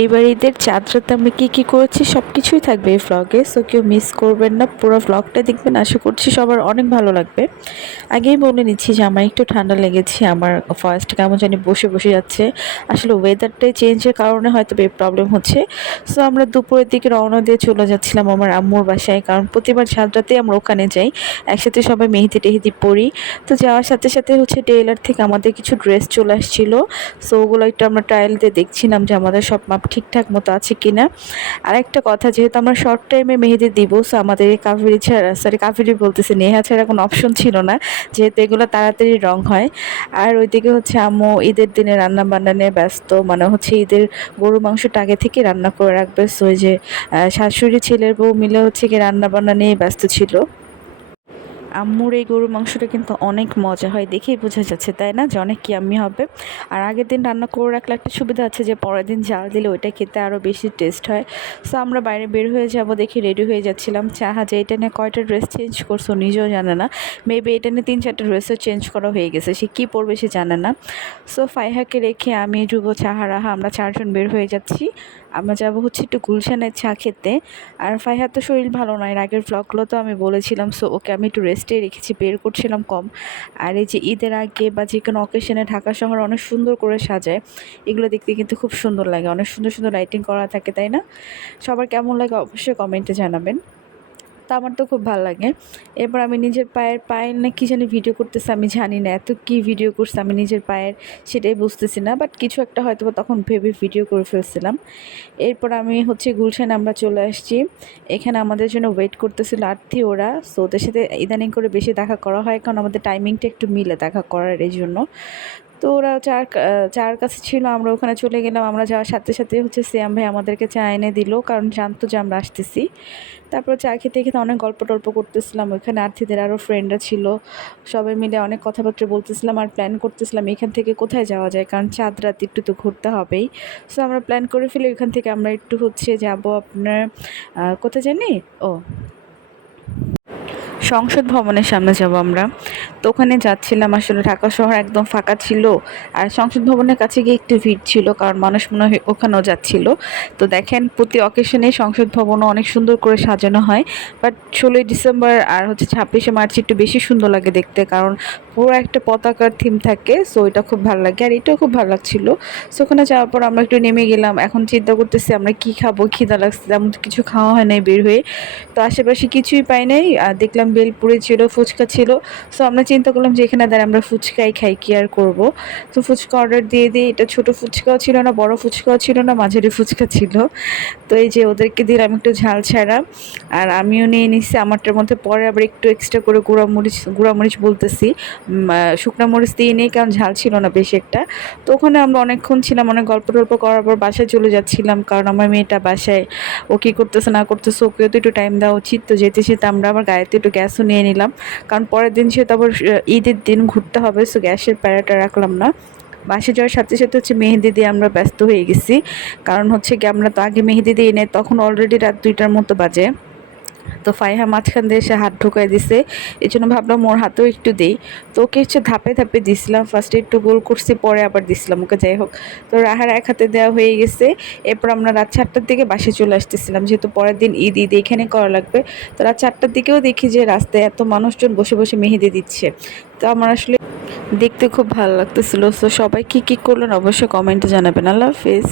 এইবার ঈদের চাঁদ রাতে আমরা কী করেছি সব কিছুই থাকবে এই ভ্লগে, সো কেউ মিস করবেন না, পুরো ভ্লগটা দেখবেন। আশা করছি সবার অনেক ভালো লাগবে। আগেই বলে নিচ্ছি যে আমার একটু ঠান্ডা লেগেছে, আমার ফার্স্ট কেমন জানি বসে বসে যাচ্ছে। আসলে ওয়েদারটাই চেঞ্জের কারণে হয়তো এই প্রবলেম হচ্ছে। সো আমরা দুপুরের দিকে রওনা দিয়ে চলে যাচ্ছিলাম আমার আম্মুর বাসায়, কারণ প্রতিবার চাঁদ রাতেই আমরা ওখানে যাই, একসাথে সবাই মেহেদি টেহেদি পরি। তো যাওয়ার সাথে সাথে হচ্ছে টেইলার থেকে আমাদের কিছু ড্রেস চলে আসছিলো। সো ওগুলো একটু আমরা ট্রায়াল দিয়ে দেখছিলাম যে আমাদের সব মাপ ঠিকঠাক মতো আছে কিনা। আরেকটা কথা, যেহেতু আমরা শর্ট টাইমে মেহেদি দিব, সো আমাদের কাফিরি ছাড়া, কাফিরি বলতেছে, নেহা ছাড়া কোনো অপশন ছিল না, যেহেতু এগুলো তাড়াতাড়ি রং হয়। আর ওইদিকে হচ্ছে আম্মু ঈদের দিনে রান্না বান্না নিয়ে ব্যস্ত, মানে হচ্ছে ঈদের গরু মাংসটা আগে থেকে রান্না করে রাখবে। সো ওই যে শাশুড়ি ছেলের বউ মিলে হচ্ছে কি রান্না বান্না নিয়ে ব্যস্ত ছিল। আম্মুর এই গরুর মাংসটা কিন্তু অনেক মজা হয়, দেখেই বোঝা যাচ্ছে তাই না, যে অনেক ইয়াম্মি হবে। আর আগের দিন রান্না করে রাখলে একটা সুবিধা আছে যে পরের দিন জাল দিলে ওইটা খেতে আরও বেশি টেস্ট হয়। সো আমরা বাইরে বের হয়ে যাব দেখি রেডি হয়ে যাচ্ছিলাম। চাহা যে এটা নিয়ে কয়টা ড্রেস চেঞ্জ করছো নিজেও জানে না, মেবি এটা নিয়ে 3-4টা ড্রেসও চেঞ্জ করা হয়ে গেছে, সে কী পরবে সে জানে না। সো ফাইহাকে রেখে আমি, যুব, চাহা, রাহা আমরা 4জন বের হয়ে যাচ্ছি। আমরা যাবো হচ্ছে একটু গুলশানের চা খেতে। আর ফাইহার তো শরীর ভালো নয়, আগের ভ্লগগুলো তো আমি বলেছিলাম, সো ওকে আমি একটু রেস্টে রেখেছি, বের করছিলাম কম। আর এই যে ঈদের আগে বা যে কোনো অকেশনে ঢাকা শহর অনেক সুন্দর করে সাজায়, এগুলো দেখতে কিন্তু খুব সুন্দর লাগে, অনেক সুন্দর সুন্দর লাইটিং করা থাকে তাই না। সবার কেমন লাগে অবশ্যই কমেন্টে জানাবেন। তো আমার তো খুব ভালো লাগে। এরপর আমি নিজের পায়ের না কী জানি ভিডিও করতেছে, আমি জানি না এত কী ভিডিও করছে আমি নিজের পায়ের, সেটাই বুঝতেছি না, বাট কিছু একটা হয়তো তখন ভেবে ভিডিও করে ফেলছিলাম। এরপর আমি হচ্ছে গুলশানে আমরা চলে আসছি। এখানে আমাদের জন্য ওয়েট করতেছিল আর্থি ওরা। সো ওদের সাথে ইদানিং করে বেশি দেখা করা হয়, কারণ আমাদের টাইমিংটা একটু মিলে দেখা করার, এই জন্য। তো ওরা চার কাছে ছিল, আমরা ওখানে চলে গেলাম। আমরা যাওয়ার সাথে সাথে হচ্ছে সিয়াম ভাই আমাদেরকে চা এনে দিল, কারণ জানতো যে আমরা আসতেছি। তারপর চা খেতে খেতে অনেক গল্প টল্প করতেছিলাম, ওইখানে আর্থিদের আরও ফ্রেন্ডরা ছিল, সবাই মিলে অনেক কথাবার্তা বলতেছিলাম আর প্ল্যান করতেছিলাম এখান থেকে কোথায় যাওয়া যায়, কারণ চাঁদ রাত একটু তো ঘুরতে হবেই। সো আমরা প্ল্যান করে ফেলি ওইখান থেকে আমরা একটু হচ্ছে যাব আপনার কোথায় জানি, ও সংসদ ভবনের সামনে যাব আমরা। তো ওখানে যাচ্ছিলাম, আসলে ঢাকা শহর একদম ফাঁকা ছিল, আর সংসদ ভবনের কাছে গিয়ে একটু ভিড় ছিল, কারণ মানুষ মনে হয় ওখানেও যাচ্ছিল। তো দেখেন প্রতি অকেশনে সংসদ ভবনও অনেক সুন্দর করে সাজানো হয়, বাট 16ই ডিসেম্বর আর হচ্ছে 26শে মার্চ একটু বেশি সুন্দর লাগে দেখতে, কারণ পুরো একটা পতাকার থিম থাকে। সো এটা খুব ভালো লাগে, আর এটাও খুব ভালো লাগছিলো। সো ওখানে যাওয়ার পর আমরা একটু নেমে গেলাম, এখন চিন্তা করতেছি আমরা কি খাবো, খিদা লাগছে, তেমন কিছু খাওয়া হয় নাই বের হয়ে। তো আশেপাশে কিছুই পাই নাই, আর দেখলাম বেলপুরি ছিল, ফুচকা ছিল। সো আমরা চিন্তা করলাম যে এখানে দাঁড়া আমরা ফুচকাই খাই, কি আর করবো। তো ফুচকা অর্ডার দিয়ে দিই, এটা ছোটো ফুচকাও ছিল না, বড় ফুচকাও ছিল না, মাঝারি ফুচকা ছিল। তো এই যে ওদেরকে দিলাম একটু ঝাল ছাড়া, আর আমিও নিয়ে নিচ্ছি আমারটার মধ্যে। পরে আবার একটু এক্সট্রা করে গুঁড়ামরিচ বলতেছি, শুকনো মরিচ দিয়ে নেই, কারণ ঝাল ছিল না বেশি একটা। তো ওখানে আমরা অনেকক্ষণ ছিলাম, অনেক গল্প টল্প করার পর বাসায় চলে যাচ্ছিলাম, কারণ আমার মেয়েটা বাসায়, ও কী করতেছে না করতেছে, ওকেও তো একটু টাইম দেওয়া উচিত। তো যেতে যেতে আমরা আবার গাড়িতে একটু গ্যাসও নিয়ে নিলাম, কারণ পরের দিন সে তারপর ঈদের দিন ঘুরতে হবে। সো গ্যাসের প্যারাটা রাখলাম না। বাসে যাওয়ার সাথে সাথে হচ্ছে মেহেদি দিয়ে আমরা ব্যস্ত হয়ে গেছি, কারণ হচ্ছে কি আমরা তো আগে মেহেদি দিয়ে নেই, তখন অলরেডি রাত 2টার মতো বাজে। তো ফাইহা মাঝখান দিয়ে এসে হাত ঢুকাই দিছে, এই জন্য ভাবলাম ওর হাতেও একটু দিই। তো ওকে হচ্ছে ধাপে ধাপে দিছিলাম, ফার্স্টে একটু গোল করছি, পরে আবার দিছিলাম ওকে, যাই হোক। তো রাহার এক হাতে দেওয়া হয়ে গেছে। এরপর আমরা রাত 4টার দিকে বাসে চলে আসতেছিলাম, যেহেতু পরের দিন ঈদ এখানে করা লাগবে। তো রাত 4টার দিকেও দেখি যে রাস্তায় এত মানুষজন বসে বসে মেহেদি দিচ্ছে। তো আমার আসলে দেখতে খুব ভালো লাগতেছিল। সো সবাই কী কী করলেন অবশ্যই কমেন্টে জানাবেন। আল্লাহ হাফিজ।